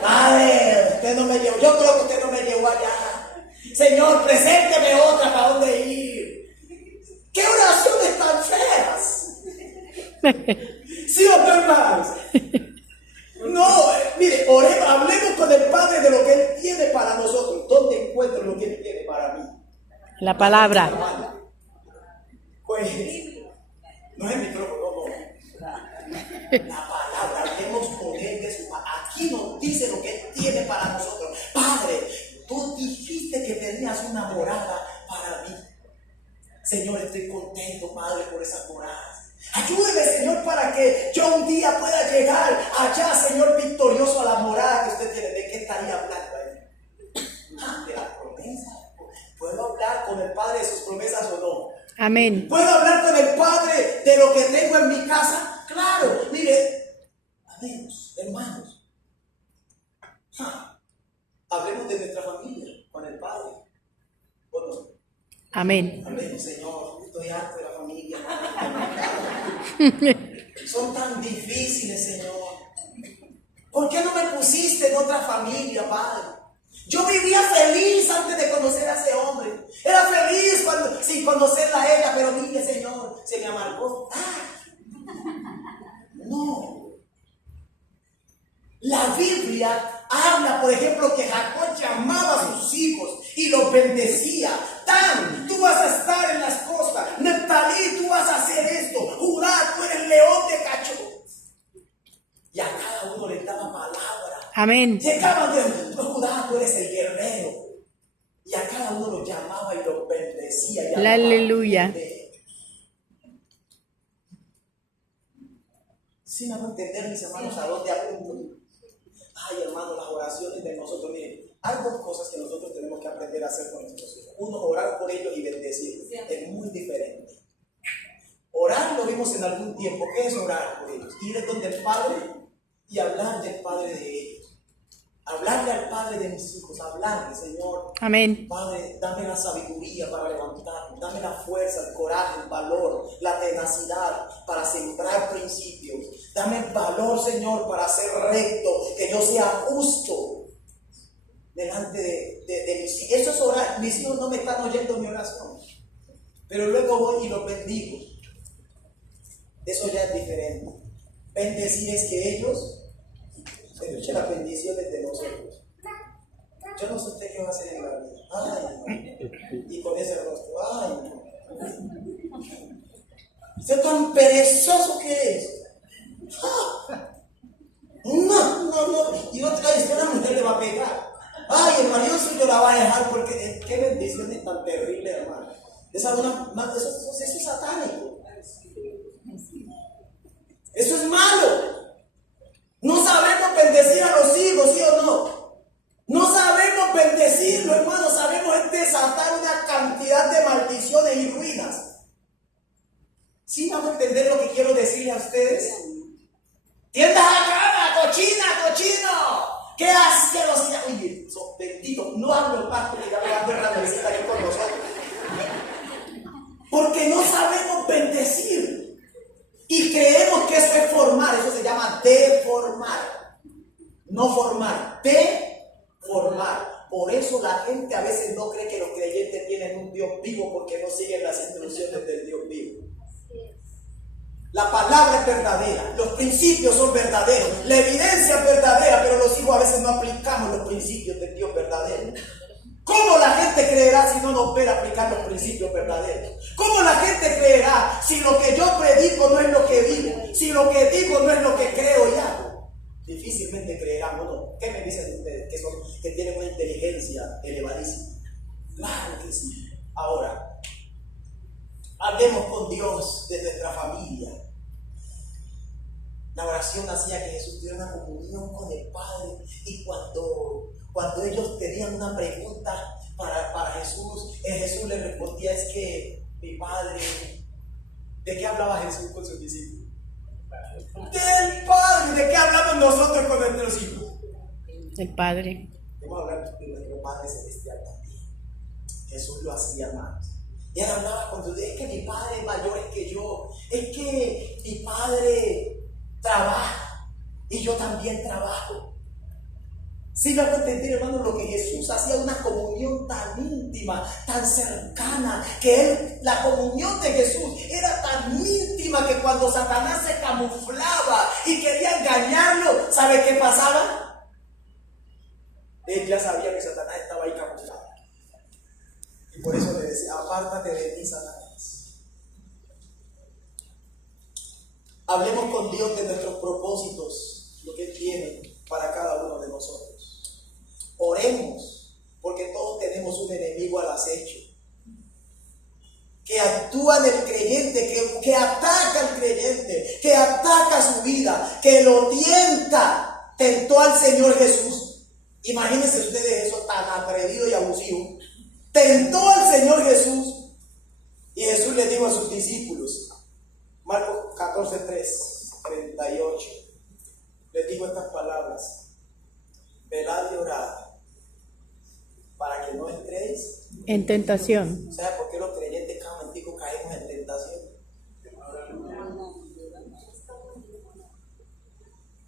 Padre, usted no me llevó. Yo creo que usted no me llevó allá. Señor, presénteme otra para dónde ir. ¿Qué oraciones tan feas? ¿Sí o no, hermanos? No, mire, hablemos con el Padre de lo que Él tiene para nosotros. ¿Dónde encuentro lo que Él tiene para mí? La palabra. Pues, no es el micrófono, no. La palabra, hablemos con Él de su palabra. Aquí nos dice lo que Él tiene para nosotros. Padre, tú dijiste que tenías una morada para mí. Señor, estoy contento, Padre, por esas moradas. Ayúdeme, Señor, para que yo un día pueda llegar allá, Señor, victorioso a la morada que usted tiene. ¿De qué estaría hablando ahí? De la promesa. ¿Puedo hablar con el Padre de sus promesas o no? Amén. ¿Puedo hablar con el Padre casa? Claro, mire, amigos, hermanos, hablemos de nuestra familia con el Padre, ¿o no? Amén. Amén, Señor, estoy harto de la familia. Son tan difíciles, Señor. ¿Por qué no me pusiste en otra familia, Padre? Yo vivía feliz antes de conocer a ese hombre. Era feliz sin conocerla a ella, pero mire, Señor, se me amargó. No. La Biblia habla, por ejemplo, que Jacob llamaba a sus hijos y los bendecía. Dan, tú vas a estar en las costas. Neftalí, tú vas a hacer esto. Judá, tú eres león de cacho. Y a cada uno le daba palabra. Amén. Llegaban de Judá, tú eres el guerrero. Y a cada uno lo llamaba y lo bendecía. Aleluya. Sin entender, mis hermanos, a dónde apunto. Ay, hermanos, las oraciones de nosotros, miren, hay dos cosas que nosotros tenemos que aprender a hacer con nuestros hijos. Uno, orar por ellos y bendecirlos. Es muy diferente. Orar lo vimos en algún tiempo. ¿Qué es orar por ellos? Ir donde el Padre y hablar del Padre de ellos. Hablarle al Padre de mis hijos, hablarle, Señor. Amén. Padre, dame la sabiduría para levantarme, dame la fuerza, el coraje, el valor, la tenacidad para sembrar principios. Dame el valor, Señor, para ser recto, que yo sea justo delante de mis hijos. Eso es orar. Mis hijos no me están oyendo mi oración, pero luego voy y los bendigo. Eso ya es diferente. Bendecir es que ellos se escuchen las bendiciones de nosotros. Yo no sé usted qué va a hacer en la vida. Ay, y con ese rostro. Ay, usted tan perezoso que es. No. Y otra vez, que una mujer le va a pegar. Ay, el marido suyo la va a dejar porque qué bendiciones tan terribles, hermano. Eso es satánico. Eso es malo. No sabemos bendecir a los hijos, ¿sí o no? No sabemos bendecirlo, hermano. Sabemos desatar una cantidad de maldiciones y ruinas. ¿Sí vamos a entender lo que quiero decirle a ustedes? ¡Tiendas acá, cochino! ¿Qué asquerosidad? Oye, bendito, no hablo más porque ya me va a ver la visita aquí con nosotros. Porque no sabemos bendecir. Y creemos que eso es formar. Eso se llama deformar. No formar, deformar. Por eso la gente a veces no cree que los creyentes tienen un Dios vivo, porque no siguen las instrucciones del Dios vivo. La palabra es verdadera, los principios son verdaderos, la evidencia es verdadera, pero los hijos a veces no aplicamos los principios del Dios verdadero. ¿Cómo la gente creerá si no nos ve aplicar los principios verdaderos? ¿Cómo la gente creerá si lo que yo predico no es lo que vivo? Si lo que digo no es lo que creo y hago. Difícilmente creerán, ¿no? ¿Qué me dicen ustedes? Que tienen una inteligencia elevadísima. Claro que sí. Ahora, hablemos con Dios de nuestra familia. La oración hacía que Jesús tuviera una comunión con el Padre. Y cuando ellos tenían una pregunta para Jesús, Jesús les respondía: es que mi Padre... ¿De qué hablaba Jesús con sus discípulos? Del Padre. ¿De qué hablamos nosotros con nuestros hijos? Del Padre. Vamos a hablar de nuestro Padre Celestial también. Jesús lo hacía más. Y él hablaba con Dios: es que mi Padre es mayor que yo. Es que mi Padre trabaja y yo también trabajo. ¿Sí me va a entender, hermano, lo que Jesús hacía? Una comunión tan íntima, tan cercana, que la comunión de Jesús era tan íntima que cuando Satanás se camuflaba y quería engañarlo, ¿sabe qué pasaba? Él ya sabía que Satanás estaba ahí camuflado. Y por eso le decía: apártate de mí, Satanás. Hablemos con Dios de nuestros propósitos, lo que Él tiene para cada uno de nosotros. Oremos, porque todos tenemos un enemigo al acecho, que actúa en el creyente, que ataca al creyente, que ataca su vida, que lo tienta. Tentó al Señor Jesús. Imagínense ustedes eso, tan atrevido y abusivo. Tentó al Señor Jesús, y Jesús le dijo a sus discípulos, Marcos 14:14, 38. Les digo estas palabras: velad y orad para que no entréis En tentación. ¿Sabe por qué los creyentes cada momentico caemos en tentación?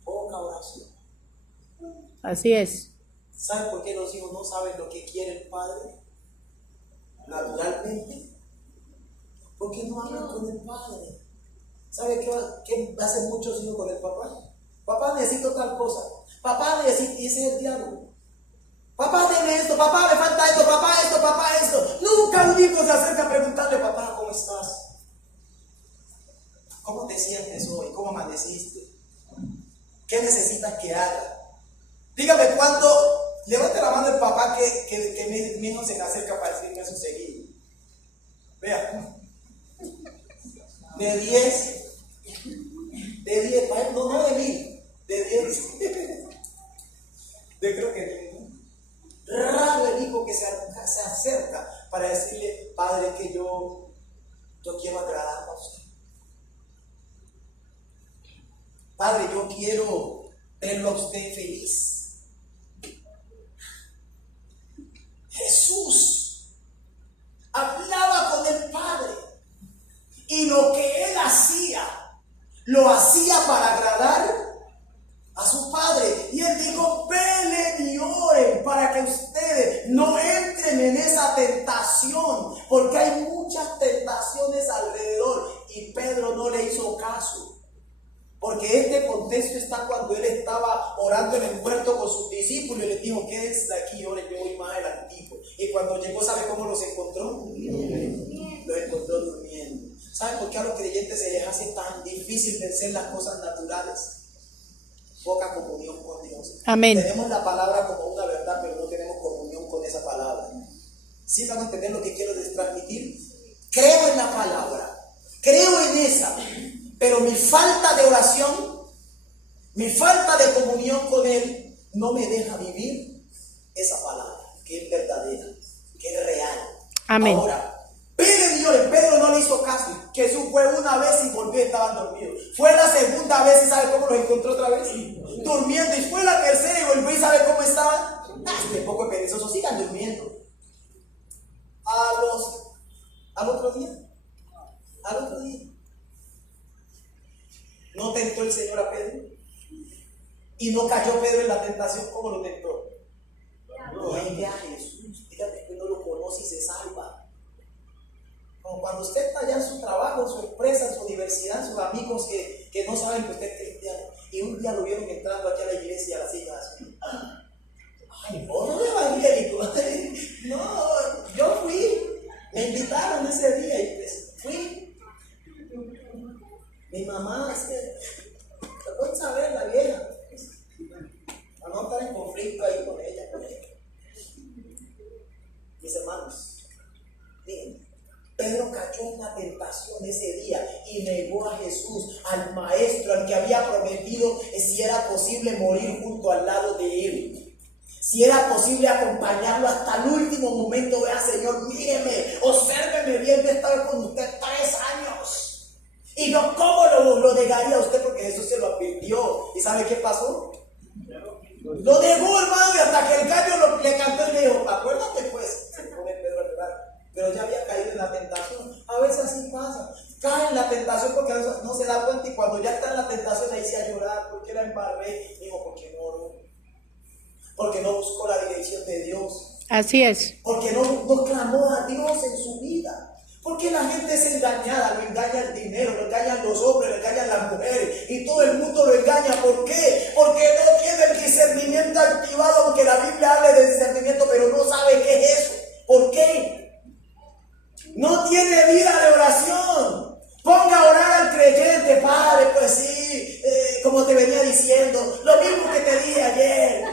Poca oración. Así es. ¿Sabe por qué los hijos no saben lo que quiere el padre? Naturalmente. Porque no hablan con el padre. ¿Sabe qué hacen muchos hijos con el papá? Papá, necesito tal cosa. Papá, necesito, y ese es el diálogo. Papá, deme esto, papá, me falta esto, papá, esto. Nunca un hijo se acerca a preguntarle: papá, ¿cómo estás? ¿Cómo te sientes hoy? ¿Cómo amaneciste? ¿Qué necesitas que haga? Dígame cuánto. Levante la mano el papá que mi hijo se le acerca para decirme eso seguido. Vea. De 10, no de 1000, de 10. Yo creo que raro el hijo que se acerca para decirle: padre, que yo quiero agradar a usted. Padre, yo quiero verlo a usted feliz. Jesús hablaba con el Padre y lo que él hacía, lo hacía para agradar a su Padre. Y él dijo: velen y oren para que ustedes no entren en esa tentación, porque hay muchas tentaciones alrededor. Y Pedro no le hizo caso. Porque este contexto está cuando él estaba orando en el huerto con sus discípulos y les dijo: quédense aquí, oren, yo voy más adelantico. Y cuando llegó, ¿sabe cómo los encontró? Los encontró durmiendo. ¿Sabe por qué a los creyentes se les hace tan difícil vencer las cosas naturales? Poca comunión con Dios. Amén. Tenemos la palabra como una verdad, pero no tenemos comunión con esa palabra. ¿Sí van a entender lo que quiero transmitir? Creo en la palabra, creo en esa, pero mi falta de oración, mi falta de comunión con Él no me deja vivir esa palabra, que es verdadera, que es real. Amén. Ahora, Pedro no le hizo caso. Jesús fue una vez y volvió y estaban dormidos. Fue la segunda vez y ¿sabe cómo los encontró otra vez? Durmiendo. Y fue la tercera y volvió y ¿sabe cómo estaban? Este poco perezoso, sigan durmiendo. Al otro día. ¿No tentó el Señor a Pedro? ¿Y no cayó Pedro en la tentación? ¿Cómo lo tentó? No, venga a Jesús. Dígame que no lo conoce y se salva. Como cuando usted está allá en su trabajo, en su empresa, en su universidad, en sus amigos que no saben que usted es cristiano. Y un día lo vieron entrando aquí a la iglesia a las hijas. Ay, no evangélico. No, yo fui. Me invitaron ese día y pues fui. Mi mamá, te pueden saber la vieja. Para no estar en conflicto ahí con ella. Mis hermanos, miren. Pedro cayó en la tentación ese día y negó a Jesús, al Maestro, al que había prometido si era posible morir junto al lado de él. Si era posible acompañarlo hasta el último momento. Vea, Señor, míreme, obsérveme bien, yo he estado con usted 3 años. Y no, ¿cómo lo negaría a usted? Porque Jesús se lo advirtió. ¿Y sabe qué pasó? Lo negó, hermano, y hasta que el gallo le cantó y le dijo: acuérdate pues. Se pone Pedro a llorar. Pero ya había caído en la tentación. A veces así pasa. Cae en la tentación porque no se da cuenta, y cuando ya está en la tentación ahí se a llorar. ¿Por qué la embarré? Digo, porque no oró. Porque no buscó la dirección de Dios. Así es. Porque no clamó a Dios en su vida. Porque la gente es engañada. Lo engaña el dinero, lo engañan los hombres, lo engañan las mujeres. Y todo el mundo lo engaña. ¿Por qué? Porque no tiene el discernimiento activado. Aunque la Biblia hable de discernimiento, pero no sabe qué es eso. ¿Por qué? No tiene vida de oración. Ponga a orar al creyente: Padre, pues sí, como te venía diciendo, lo mismo que te dije ayer.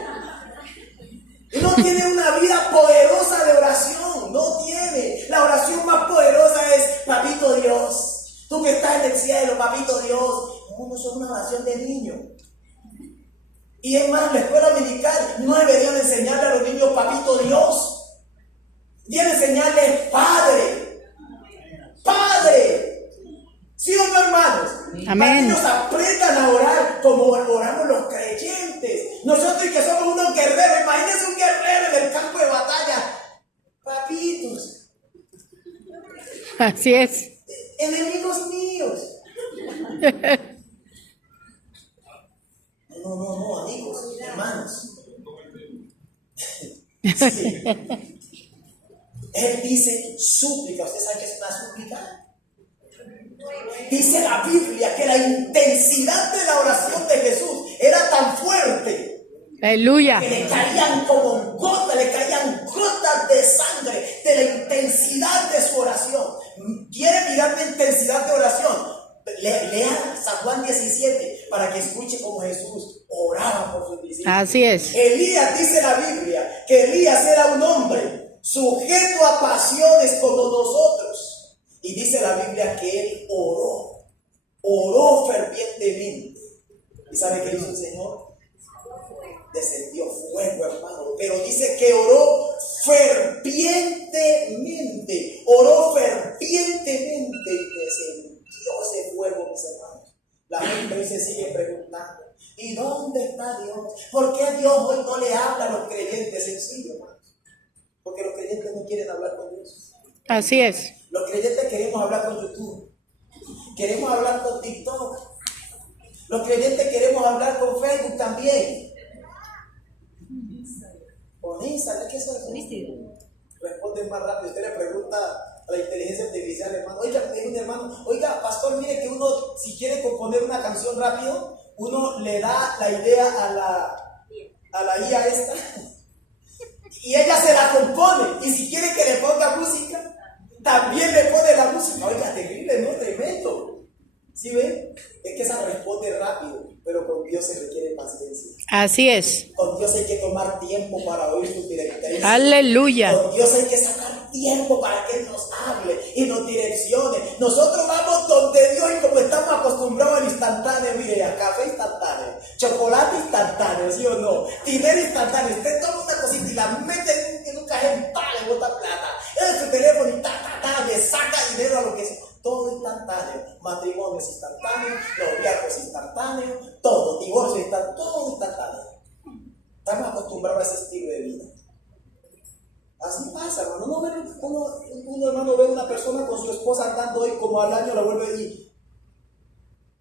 Y no tiene una vida poderosa de oración. No tiene. La oración más poderosa es: Papito Dios, tú que estás en el cielo, Papito Dios. No son una oración de niño. Y es más, la escuela dominical no deberían enseñarle a los niños Papito Dios. Deben enseñarles Padre. ¿Sí o no, hermanos? Amén. Para que ellos aprendan a orar como oramos los creyentes. Nosotros que somos unos guerreros, imagínense un guerrero en el campo de batalla. Papitos, Así es. enemigos míos. No, amigos, hermanos. Sí. Él dice súplica. ¿Usted sabe qué es una súplica? Dice la Biblia que la intensidad de la oración de Jesús era tan fuerte Aleluya. que le caían como gotas, le caían gotas de sangre de la intensidad de su oración. ¿Quiere mirar la intensidad de oración? Lea San Juan 17 para que escuche cómo Jesús oraba por sus discípulos. Así es. Elías, dice la Biblia, que Elías era un hombre sujeto a pasiones como nosotros. Y dice la Biblia que él oró fervientemente. ¿Y sabe qué hizo el Señor? Descendió fuego, hermano. Pero dice que oró fervientemente. Y descendió ese fuego, mis hermanos. La gente hoy se sigue preguntando: ¿y dónde está Dios? ¿Por qué Dios hoy no le habla a los creyentes? Sencillo, hermano. Porque los creyentes no quieren hablar con Dios. Así es. Los creyentes queremos hablar con YouTube. Queremos hablar con TikTok. Los creyentes queremos hablar con Facebook también. Con Instagram. ¿Qué es eso? Responden más rápido. Usted le pregunta a la inteligencia artificial, hermano. Oiga, un hermano, oiga, pastor, mire que uno, si quiere componer una canción rápido, uno le da la idea a la IA esta. Y ella se la compone. Y si quiere que le ponga música, también le pone la música. Oiga, terrible, ¿no? Tremendo. ¿Sí ven? Es que esa responde rápido, pero con Dios se requiere paciencia. Así es. Con Dios hay que tomar tiempo para oír sus directrices. Aleluya. Con Dios hay que sacar tiempo para que Él nos hable y nos direccione. Nosotros vamos donde Dios y como estamos acostumbrados al instantáneo, mire, a café instantáneo, chocolate instantáneo, ¿sí o no? Dinero instantáneo. Usted toma una cosita y la mete en un cajón, le bota plata. En su teléfono y le saca dinero a lo que sea. Todo instantáneo, matrimonio es instantáneo, noviazgo es instantáneo, todo, divorcio instantáneo, todo instantáneo. Estamos acostumbrados a ese estilo de vida. Así pasa, hermano. Uno hermano ve a una persona con su esposa andando hoy, como al año la vuelve a ir.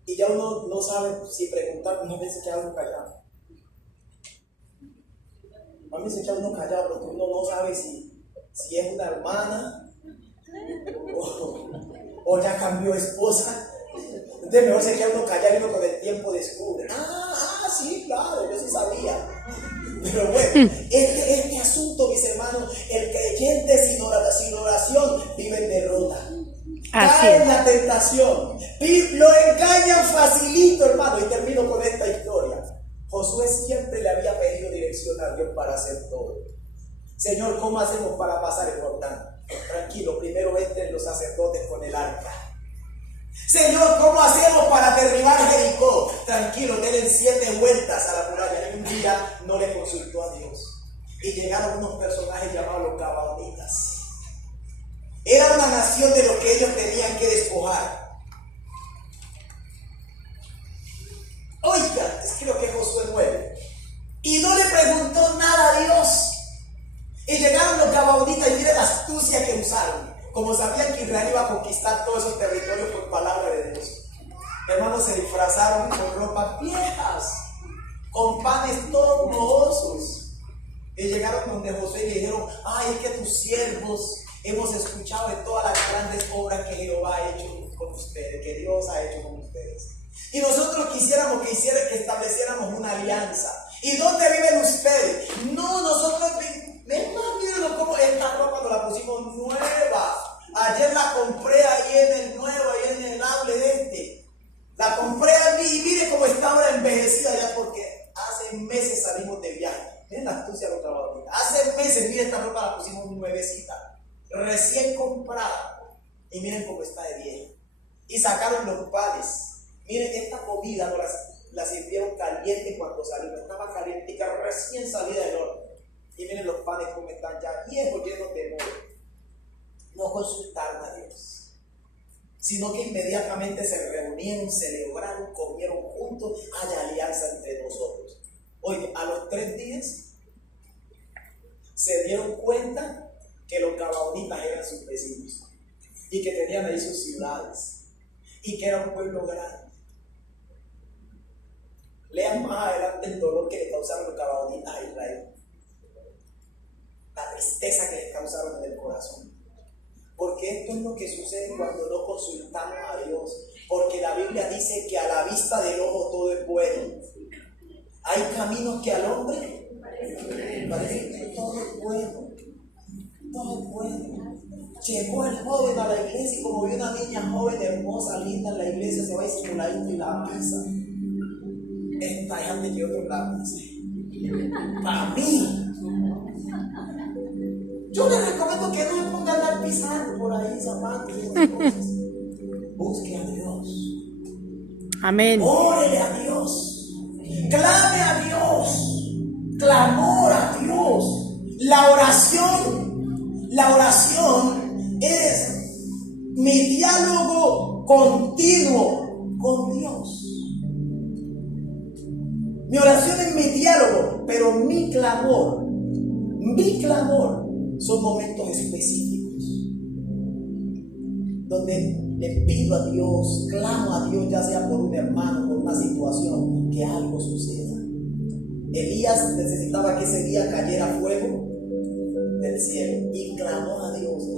Y ya uno no sabe si preguntar, uno veces queda uno callado. A mí se queda uno callado porque uno no sabe si es una hermana o ya cambió esposa. Entonces mejor se queda uno callado y uno con el tiempo descubre. Sí, claro, yo sí sabía. Pero bueno, este asunto, mis hermanos, el creyente sin oración vive en derrota. Cae en la tentación. Lo engañan facilito, hermano. Y termino con esta historia. Josué siempre le había pedido dirección a Dios para hacer todo. Señor, ¿cómo hacemos para pasar el Jordán? Tranquilo, primero entren los sacerdotes con el arca. Señor, ¿cómo hacemos para derribar Jericó? Tranquilo, denle 7 vueltas a la muralla. Y un día no le consultó a Dios. Y llegaron unos personajes llamados los Gabaonitas. Era una nación de lo que ellos tenían que despojar. Oiga, es que lo que Josué 9. Y no le preguntó nada a Dios. Y llegaron los Gabaonitas y miren la astucia que usaron. Como sabían que Israel iba a conquistar todos esos territorios por palabra de Dios. Hermanos, se disfrazaron con ropas viejas, con panes todos mohosos. Y llegaron donde Josué y le dijeron: es que tus siervos hemos escuchado de todas las grandes obras que Jehová ha hecho con ustedes, que Dios ha hecho con ustedes. Y nosotros quisiéramos que estableciéramos una alianza. ¿Y dónde viven ustedes? No, nosotros miren cómo esta ropa nos la pusimos nueva. Ayer la compré ahí en el nuevo, ahí en el outlet La compré a mí y mire cómo está ahora envejecida ya, porque hace meses salimos de viaje. Miren la astucia de los trabajadores. Hace meses, miren, esta ropa la pusimos nuevecita, recién comprada. Y miren cómo está de vieja. Y sacaron los panes. Miren, esta comida no la sirvieron caliente cuando salimos. Estaba caliente, recién salida del horno. Y miren los panes como están ya viejos, llenos de moho. No consultaron a Dios. sino que inmediatamente se reunieron, celebraron, comieron juntos, hay alianza entre nosotros. Oye, a los 3 días se dieron cuenta que los gabaonitas eran sus vecinos y que tenían ahí sus ciudades y que era un pueblo grande. Lean más adelante el dolor que le causaron los gabaonitas a Israel, la tristeza que les causaron en el corazón. Porque esto es lo que sucede cuando no consultamos a Dios. Porque la Biblia dice que a la vista del ojo todo es bueno. Hay caminos que al hombre parece que todo es bueno. Todo es bueno. Llegó el joven a la iglesia y como vio una niña joven, hermosa, linda en la iglesia, se va disimuladito y la pisa. Esta es antes que otro la pise. Para mí. Yo les recomiendo que no me pongan a andar pisando por ahí zapatos y esas cosas. Busque a Dios. Amén. Órele a Dios. Clame a Dios. Clamor a Dios. La oración es mi diálogo continuo con Dios. Mi oración es mi diálogo, pero mi clamor son momentos específicos donde le pido a Dios, clamo a Dios, ya sea por un hermano, por una situación, que algo suceda. Elías necesitaba que ese día cayera fuego del cielo y clamó a Dios.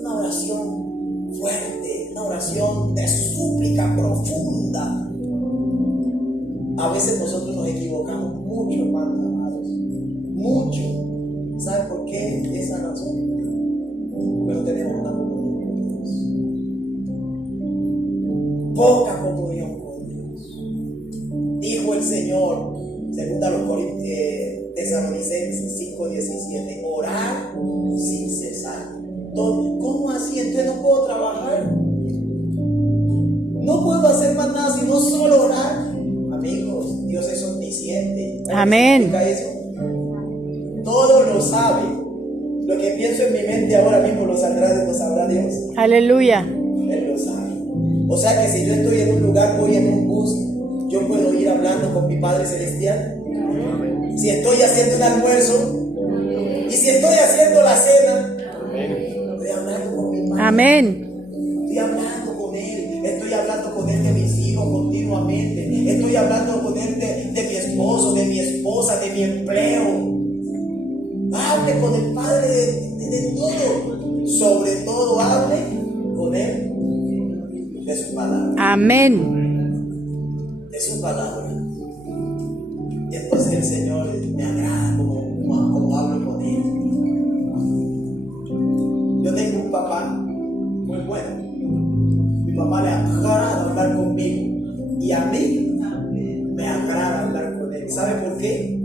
Una oración fuerte, una oración de súplica profunda. A veces nosotros nos equivocamos mucho, hermanos amados, mucho. ¿Sabe por qué esa razón? Porque no tenemos una comunión con Dios. Poca comunión con Dios. Dijo el Señor, según a los Tesalonicenses 5:17, orar sin cesar. ¿Cómo así? Entonces no puedo trabajar. No puedo hacer más nada sino solo orar. Amigos, Dios es omnisciente. Amén. Eso? Todo lo sabe. Lo que pienso en mi mente ahora mismo lo sabrá Dios. Aleluya. Él lo sabe. O sea que si yo estoy en un lugar, voy en un bus, yo puedo ir hablando con mi Padre Celestial. Si estoy haciendo un almuerzo y si estoy haciendo la cena, estoy hablando con mi Padre. Amén. Estoy hablando con Él. Estoy hablando con Él de mis hijos continuamente. Estoy hablando con Él de mi esposo, de mi esposa, de mi empleo. Hable con el Padre de todo. Sobre todo hable con Él de su palabra. Amén. De su palabra. Y entonces el Señor me agrada como hablo con Él. Yo tengo un papá muy bueno. Mi papá le agrada hablar conmigo. Y a mí me agrada hablar con Él. ¿Sabe por qué?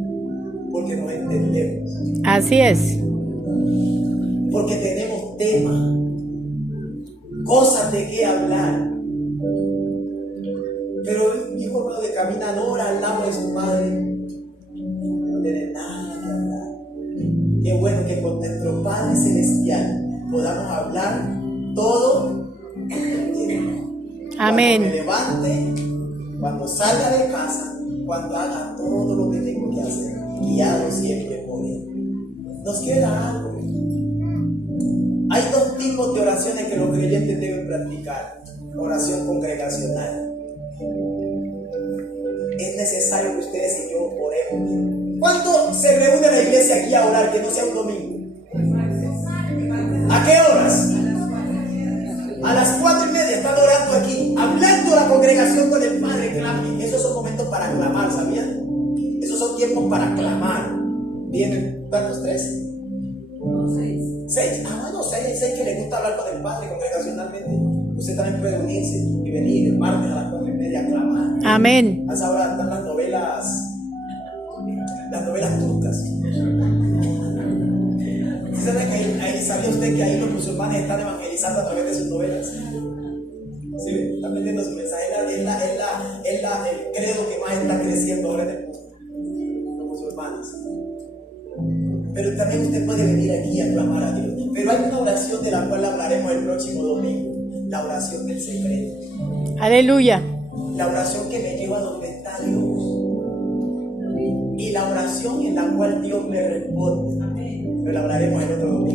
Porque nos entendemos. Así es. Porque tenemos temas, cosas de qué hablar. Pero el hijo hermano que caminan horas al lado de su madre, no tiene nada que hablar. Qué bueno que con nuestro Padre Celestial podamos hablar todo el tiempo. Amén. Cuando me levante, cuando salga de casa, cuando haga todo lo que tengo que hacer, guiado siempre por Él. Nos queda algo. Hay 2 tipos de oraciones que los creyentes deben practicar. Oración congregacional. Es necesario que ustedes y yo oremos. ¿Cuándo se reúne la iglesia aquí a orar que no sea un domingo? ¿A qué horas? A las 4:30 están orando aquí, hablando la congregación con el Padre. Esos son momentos para clamar, ¿sabían? Esos son tiempos para clamar. ¿Vienen cuántos? 3. 6. Bueno, 6 que les gusta hablar con el Padre congregacionalmente. Usted también puede unirse y venir el martes a las 4:30 a clamar. Amén. A esa hora están las novelas turcas. ¿Sabe que ahí sabía usted que ahí los musulmanes están evangelizando a través de sus novelas? ¿Sí? Están vendiendo su mensaje. Es el credo que más está creciendo ahora en el mundo. Los musulmanes. Pero también usted puede venir aquí a clamar a Dios. Pero hay una oración de la cual hablaremos el próximo domingo. la oración del secreto. Aleluya. La oración que me lleva a donde está Dios. Y la oración en la cual Dios me responde. Pero la hablaremos el otro domingo.